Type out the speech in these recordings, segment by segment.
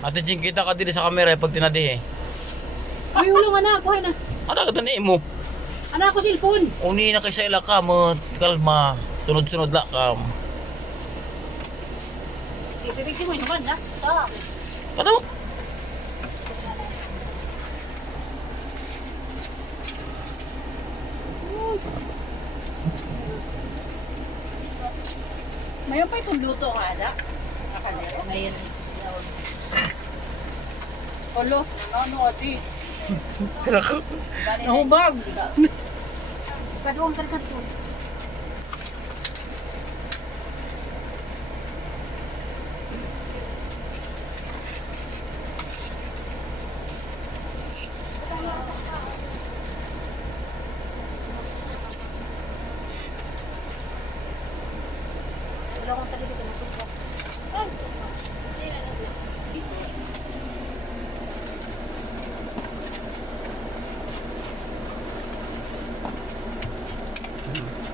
Ate Jing, kita ka dili sa kamera pag tinadi eh. Ay, ulo nga na, kuha na. Ano ka tani mo? Ano ako cellphone? Uni na kay sa ila ka, mo kalma. Sunod-sunod la ka. Ipipigti mo, inuman na. Sa. Ano? Mayon pa itong luto ka, ada? Nakalero. Mayon. Olo, ano, adi? Nahubag. Kaduang karkat ko. Wala akong tali dito na tubo.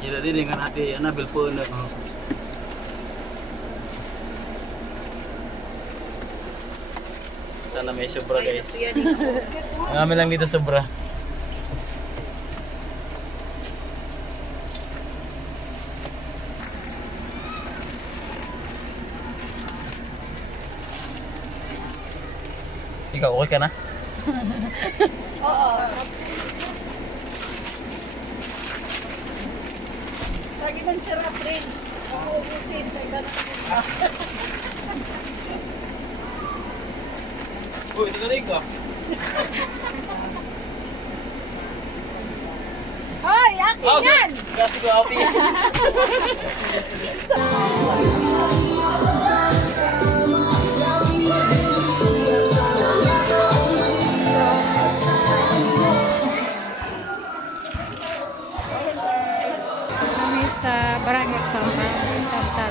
Ila din dengan ate Anabel po na. Sana may sobra guys. Ang amin lang dito sobra. Ikaw, okay ka na? Oo. Lagi man siya rin. Makuubusin sa iba na Uy, ito na ka. Hoy, akin yan! Kasi ko ate. Kami sa Barangay Santa Santa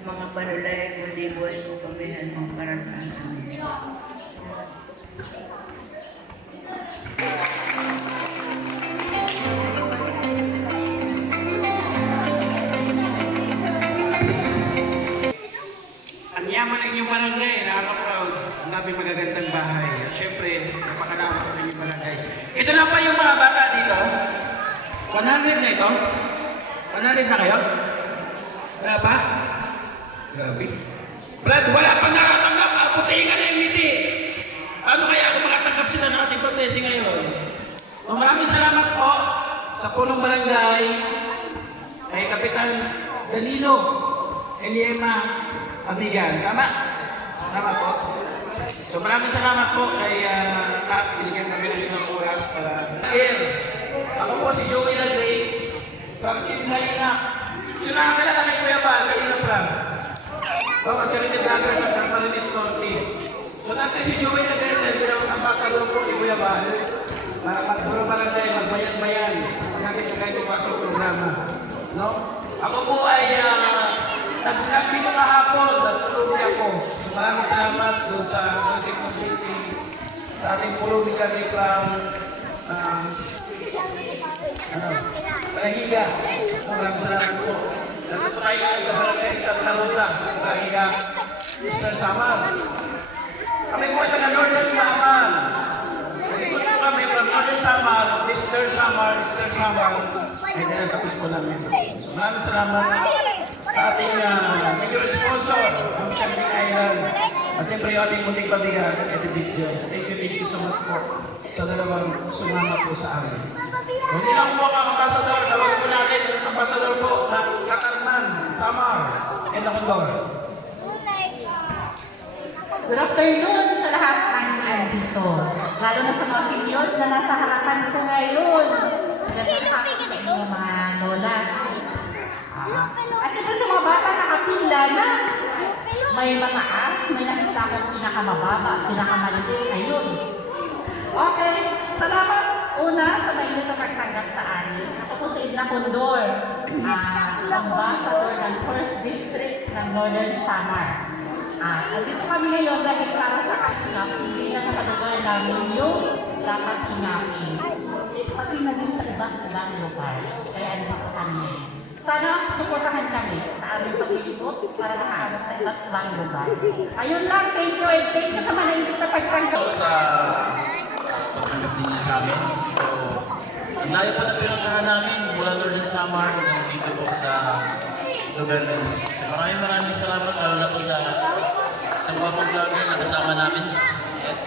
mga panulay, kuliboy, pamihan mong karanasan. Ang yaman ng inyong barangay, nakaka-proud. Ang dami magagandang bahay. At syempre, napakalawak ng inyong barangay. Ito na pa yung mga bata dito. 100 na ito? 100 na kayo? Wala pa? Grabe. Brad, wala pang nakatanggap. Putingan na yung ngiti. Ano kaya kung makatanggap sila ng ating protesi ngayon? So, maraming salamat po sa punong barangay kay Kapitan Danilo Eliema Abigan. Tama? Tama po. So maraming salamat po kay Kap. Binigyan kami ng ilang oras para... Ako po si Joey Lagray. From Team Layina. So nakakilala kay Kuya Bal, kanina Pram. So, charity vlogger ng Camarines County. So natin si Joey Lagray na bilang ambassador po ni Kuya Bal para magpuro barangay, magbayan-bayan. Pagkakit na kayo pasok programa. No? Ako po ay nag-vlog dito kahapon, nagtulog ako. Maraming salamat doon sa music fundraising sa ating pulubi kami from Panahiga. Maraming salamat po. Nandito tayo sa barangay Santa Rosa, Panahiga, Mr. Samar. Kami po ay taga-Northern Samar. Dito kami from Northern Samar, Mr. Samar. Ay tapos po namin. So, maraming salamat sa ating major sponsor, ang Champion Island. At siyempre yung ating munting pabigas, Big Jones. Thank you so much po sa dalawang sumama po sa amin. Hindi lang po ang ambasador, tawag po natin ang ambasador po ng Katarman, Samar, and Nakondor. Good afternoon sa lahat ng dito. Lalo na sa mga seniors na nasa harapan ko ngayon. Magandang hapon sa inyo mga lolas. At siyempre sa mga bata na wala na. May mataas, may nakita akong pinakamababa, pinakamaliit. Ayun. Okay, salamat una sa mainit na pagtanggap sa amin. Ako po si Edna Condor, ambassador ng 1st District ng Northern Samar. Andito kami ngayon dahil para sa kanila, hindi lang sa lugar namin yung dapat inapin. Pati na din sa ibang lugar. Kaya andito kami. Sana suportahan kami sa aming pag-iikot para makahanap sa iba't ibang lugar. Ayun lang, thank you and thank you sa mainit na pagtanggap. Sa pagtanggap ninyo sa amin. So, ang layo po na pinuntahan namin mula Northern Samar hanggang dito po sa lugar. So, maraming salamat lalo na po sa mga vlogger na kasama namin. Yes.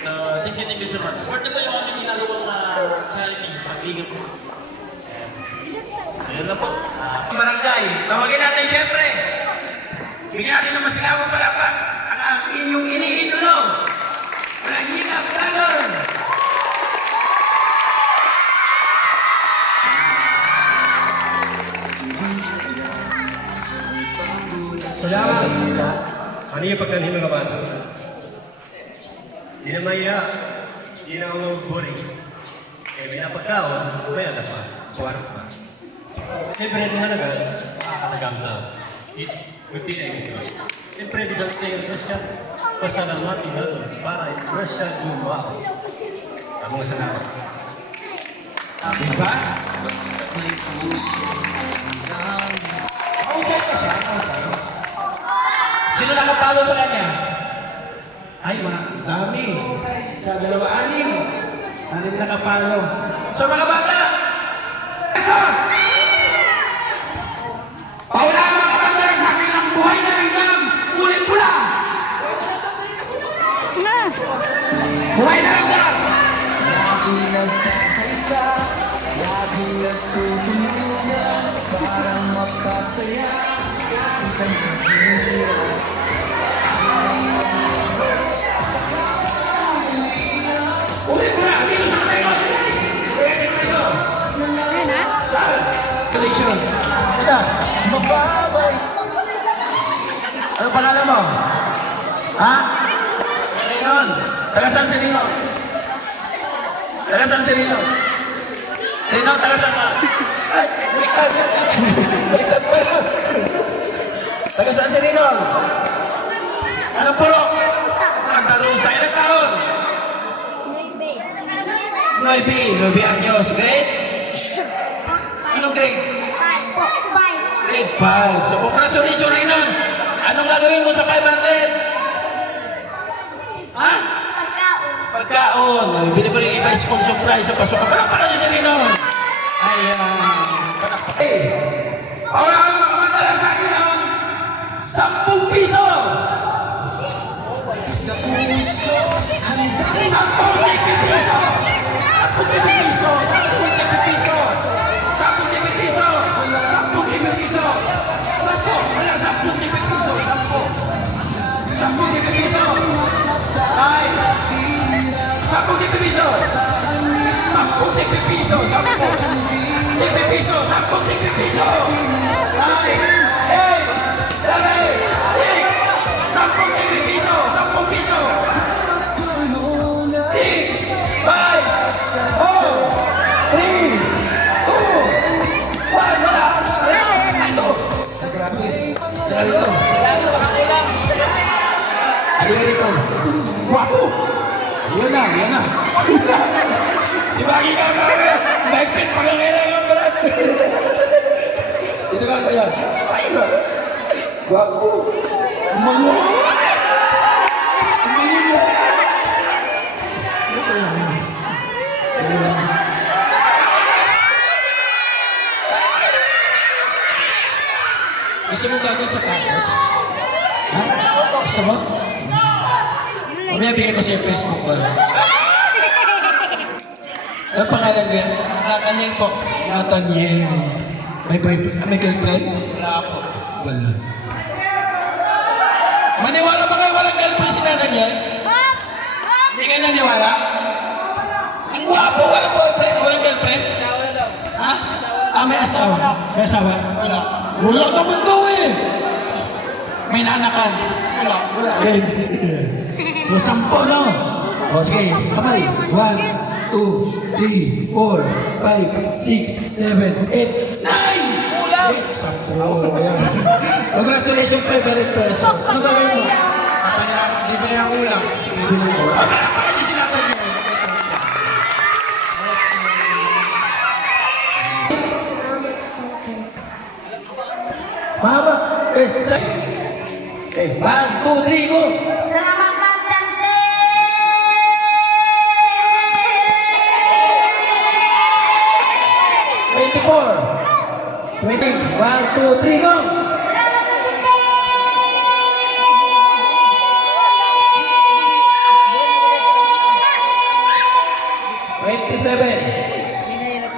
So, thank you so much. Support po yung aming ginagawang charity, pagligat po. So, yun lang po. Barangay, tawagin natin siyempre. Bigyan natin ng masigawang palapak ang inyong iniidolo. Rangina Brother! Salamat. Ano yung pagkanhin mga bata? Di na maya, di na ako boring. Kaya binapagkaon, may ada pa, kuwarap pa. Siyempre, ito halaga, makakatagang na. Gusti na ito. Siyempre, di sa tingin ko siya, pasalamat ito para ito siya gumawa. Ang mga salamat. Diba? Mausay ka siya, mausay. Sino nakapalo sa kanya? Ay, mga dami. Sa 2-6. 6 nakapalo. So mga bata, Jesus! Paunahan mga banda sa akin ang buhay na ringgam. Ulit pula! Buhay na ringgam! Lagi nagkakaisa, lagi nagtutulungan, parang makasaya, ikang hirap. Ulit pula! Dito sa akin! Congratulations! Kaya, mababay. Ano pangalan mo? Ha? Leon! Taga saan si Leon? Taga saan si Leon? Leon, taga saan ka? Ay, baliktad! Baliktad pa na! Taga saan si Leon? Anong puro? Santa Rosa. Ilang taon? 9 anyos. Grade? Anong grade? Grade 5. So, congratulations rin nun. Anong gagawin mo sa 500? Ha? Pagkaon. Bili mo rin iba school surprise sa pasok. Palakpakan niyo si Rinon. Ayan. Palakpakan. Paula, makamatala sa akin ng 10 piso. 10 piso. 10 piso. Yan na. Si Baggy ka na. Nagpit pa lang yung balat. Ito ka yan. Ay ba? Wapo. Umanyo. Umanyo. Gusto mo gagawin sa tapos? Ha? Gusto mo? Mamaya bigay ko sa Facebook ko. Ano pangalan ko yan? Nathaniel po. Nathaniel. May girlfriend? Wala po. Wala. Maniwala ba kayo walang girlfriend si Nathaniel? Hindi kayo naniwala? Ang guwapo, walang boyfriend, walang girlfriend? Ha? may asawa? May asawa? Wala. Wala naman daw eh. May nanakan? Wala. Wala. So, 10, no? O, sige. Kamay. 1, 2, 3, 4, 5, 6, 7, 8, 9! Kulang! 10. Ayan. Congratulations, favorite person. Ano gagawin mo? Bibili ang ulam. Bibili ko. Paano sila pa yun? Mahaba. Eh, 1, 2, 3, go! Salamat lang, Tante! 24. 20. 1, 2, 3, go!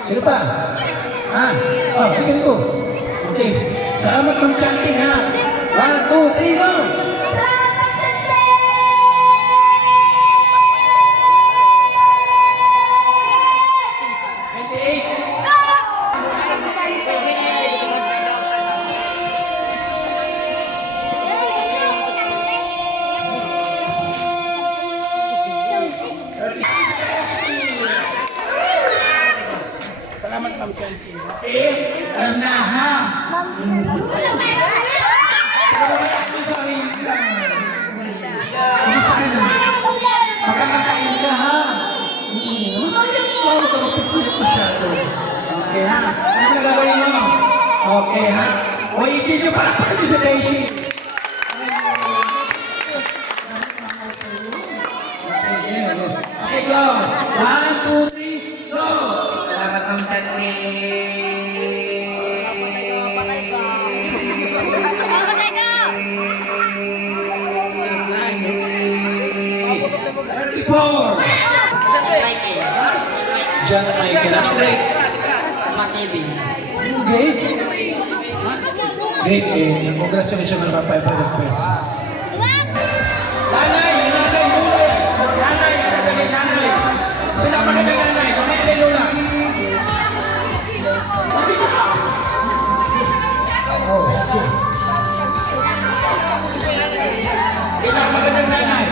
Sige pa. Oh, sige ko. Okay. Salamat ng chanting ha. 1, 2, 3, go! Salamat Ma'am Chanting. Okay? Alam na ha? Magkakakain ka ha? Okay ha? Ano na gagawin mo? Okay ha? O isin nyo pala pa sa Daisy. Okay, go! 1, 2, 3, go! Salamat ang Tante! John Michael. Ano grade? Grade? Grade A. Congratulations naman pa 500 pesos. Nanay! Nanay muna! Nanay! Nanay! Pinapagandang nanay! Nanay Luna! Oh, okay. Pinapagandang nanay!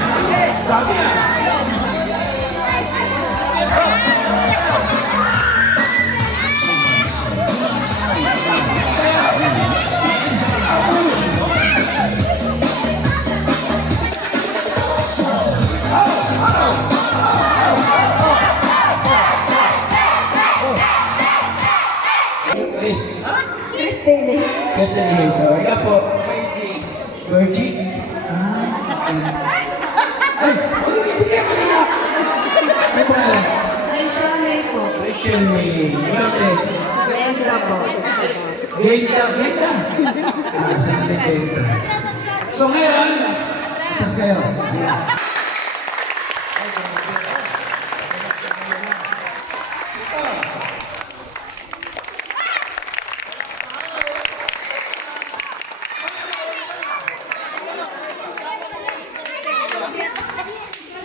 Sabi na! Destiny Hater. Ika po. Virgie. Ay! Bigyan mo nila! Ano po nila? Rachel May. Ikaw din. Brenda po. Glenda. Glenda. Destiny Hater. So ngayon, tapos kayo.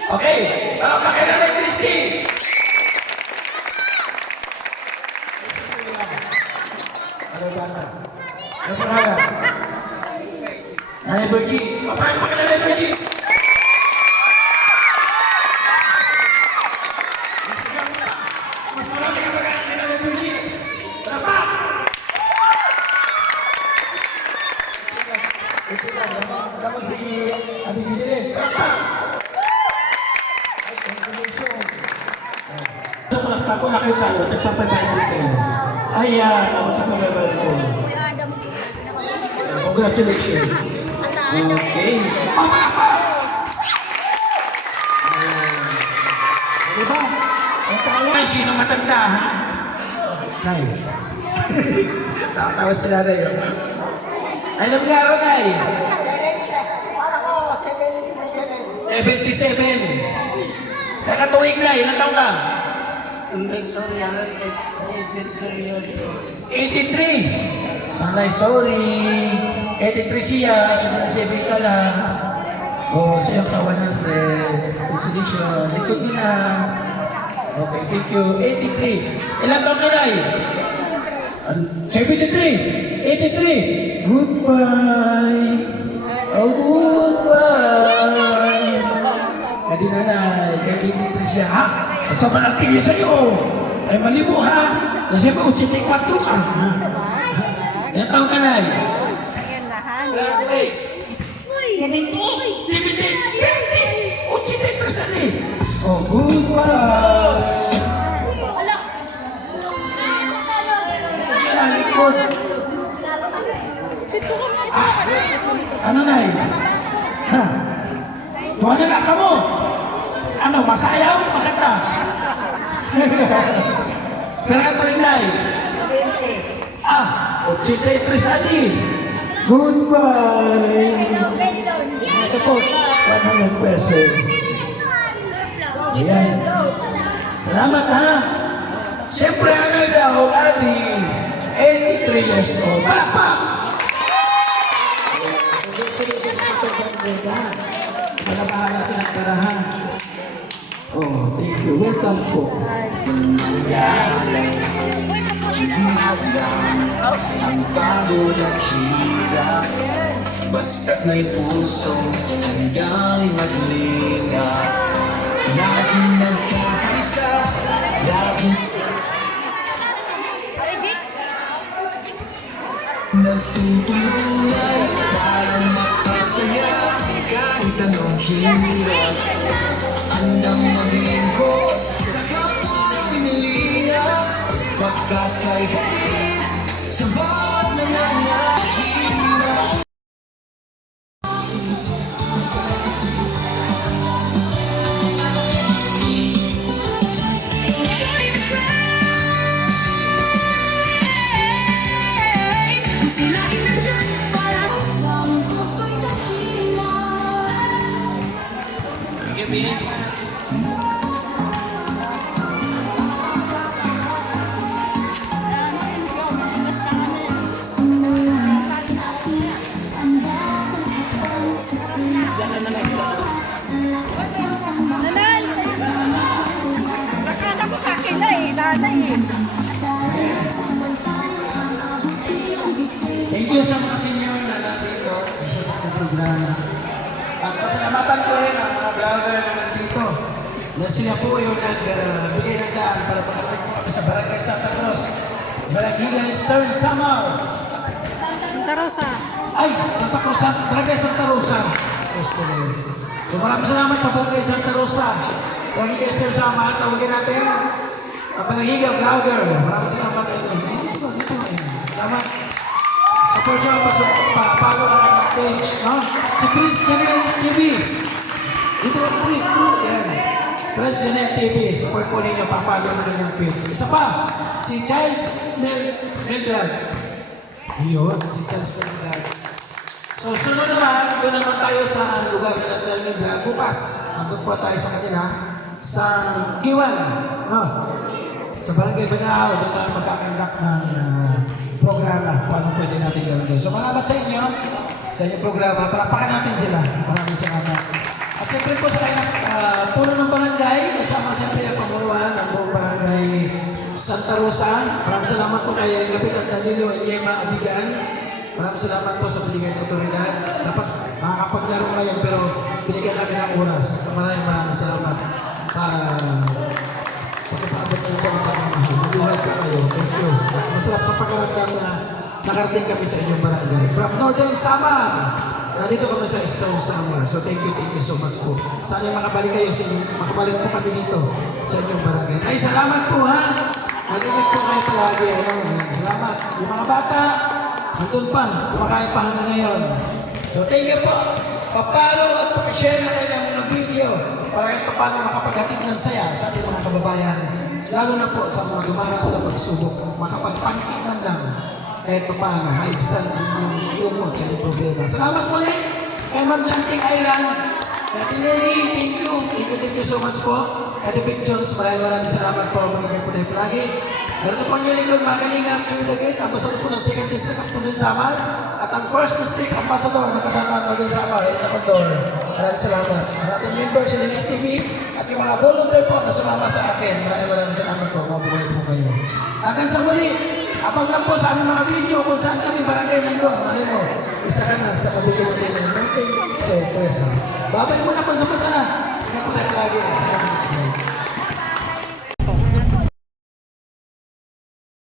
Okay, palakpakan natin Christine! Ano ba na? Ano ba na? Nanay Virgie! Palakpakan natin Virgie! Mas marami ka pagkakas ni Nanay Virgie! Palakpak! Ito lang, dapat si Ate Gilin. Palakpak! Ako na kayo tayo, nagpapabayan kayo. Ay, nagpapabayan ko. Congratulations. Okay. Diba? Ay, sino matanda, ha? Nay. Nakakawa sila na yun. Ay, nangyaro, Nay? 77. Nakatuwig na, ilang taon ka? 83. Anay, sorry. 83 siya. 77 ka lang. O, sa'yo ka 100. Consolation. Likod mo na. Okay, thank you. 83. Ilang taon ka, Nay? 73, 83. Goodbye. Oh, goodbye. Kadi nanay, kadi dito siya. Ha? Basta malagtingin sa'yo. Ay malibo ha. Kasi mo, 84 ka. Ha? Ilan taong ka na? Ayan na, ha? 70, 80, 83 Oh, goodbye. Likod. Ano na eh? Ha? Tuwa na lang ka mo. Ano, masayaw? Makata? Pero ka rin na eh. 83 adi. Goodbye. Ito po, 100 pesos. Ayan. Salamat ha. Siyempre ano daw, Adi, 83 years old. Palakpak! Malabahala silang karahan. Oh, thank you. Welcome po. Ang pagod at hirap, basta't may puso, hanggang maglinga. Laging nagkakaisa, laging nagtutulungan para makasaya kahit anong hirap. Andang maglingkod sa kapwa pinilina, pagkasayahin sa bawat nananahirap. Nanay! Nakala ko sa akin na eh, nanay eh. Thank you sa mga senior na nandito isa sa ating programa. At pasalamatan ko rin ang mga vlogger na nandito na sila po yung nagbigay ng daan para pagkakit po kami sa Barangay Santa Cruz. Barangay Stern Samar. Santa Rosa. Ay, Santa Cruz, Barangay Santa Rosa. Gusto ko yun. So maraming salamat sa Barangay Santa Rosa. Barangay Stern Samar, tawagin natin ang Panahiga Vlogger. Maraming salamat ito. Salamat. Support nyo pa sa follow ang kanyang page, no? Si Prince Janelle TV. Dito ang click, yan. Prince Janelle TV. Support po ninyo, pa-follow ang kanyang page. Isa pa, si Charles Melbrad. Iyon, si Charles Melbrad. So, sunod naman, doon naman tayo sa lugar ng Charles Melbrad. Bukas, nandun po tayo sa kanila sa Giwan, no? Sa Barangay Banao, doon tayo magkakandak ng programa kung anong pwede natin gawin doon. So malamat sa inyo, sa inyong programa, palapakan natin sila. Maraming salamat. At siyempre po sa kanyang puno ng barangay, kasama siyempre ang pamunuan ng buong barangay Santa Rosa. Maraming salamat po kay Kapitan Danilo Yema Abigan. Maraming salamat po sa binigay ng otoridad. Dapat makakapaglaro ngayon pero binigyan namin ng oras. Maraming salamat. Pagkapaabot ng pagmamahal. Mabuhay po kayo. Thank you. Masarap sa pagkaramdam na nakarating kami sa inyong barangay. From Northern Samar, nandito kami sa Eastern Samar. So thank you so much po. Sana makabalik kayo sa inyong, makabalik po kami dito sa inyong barangay. Ay, salamat po ha. Mag-ingat po kayo palagi. Salamat. Yung mga bata, nandun pa. Kumakain pa hanggang ngayon. So thank you po. Papalo at pakishare na kayo ng mga video para kahit paano makapaghatid ng saya sa ating mga kababayan. Lalo na po sa mga dumarang sa pagsubok, makapagpanikiman lang kahit paano, maibsan yung lumot sa yung problema. Salamat muli kay Ma'am Chanting Island. Kati Nelly, thank you. Thank you so much po. Kati Big Jones, maraming salamat po. Magiging po tayo palagi. Meron po nyo likod, mga kalingap, Chuy Dagit, ambassador po ng 2nd District of Tundon Samar, at ang 1st District Ambassador ng Katangan Tundon Samar, Nakondor. Maraming salamat. Ang ating member si Linis TV, at yung mga volunteer po na sumama sa akin. Maraming salamat po. Mabuhay po kayo. Hanggang sa muli, Abang lang po sa aming mga video kung saan kami barangay nandun. Ano mo? Isa ka na sa kabigay ng mountain. So, pwesa. Babay mo na po sa mata na. Hindi po tayo lagi sa mga